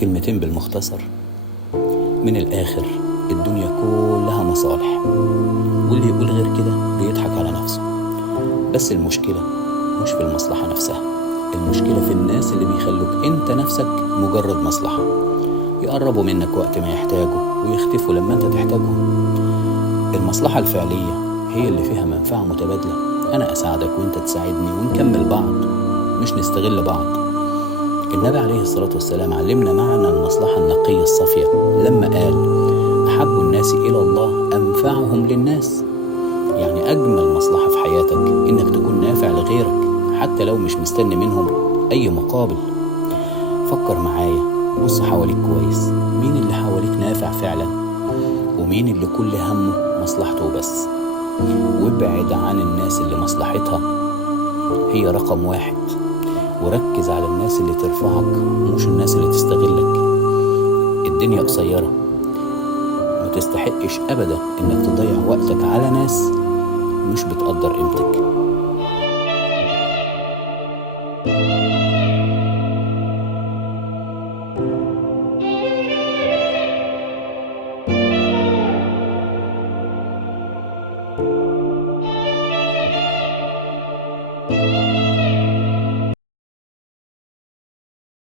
كلمتين بالمختصر، من الآخر الدنيا كلها مصالح، واللي يقول غير كده بيضحك على نفسه. بس المشكلة مش في المصلحة نفسها، المشكلة في الناس اللي بيخلوك انت نفسك مجرد مصلحة، يقربوا منك وقت ما يحتاجوا ويختفوا لما انت تحتاجهم. المصلحة الفعلية هي اللي فيها منفعة متبادلة، انا اساعدك وانت تساعدني ونكمل بعض، مش نستغل بعض. النبي عليه الصلاة والسلام علمنا معنى المصلحة النقية الصافية لما قال: أحب الناس إلى الله أنفعهم للناس. يعني أجمل مصلحة في حياتك إنك تكون نافع لغيرك حتى لو مش مستني منهم أي مقابل. فكر معايا، بص حواليك كويس، مين اللي حواليك نافع فعلا ومين اللي كل همه مصلحته بس. وابعد عن الناس اللي مصلحتها هي رقم واحد، وركز على الناس اللي ترفعك مش الناس اللي تستغلك. الدنيا قصيرة، ما تستحقش أبدا إنك تضيع وقتك على ناس مش بتقدر قيمتك.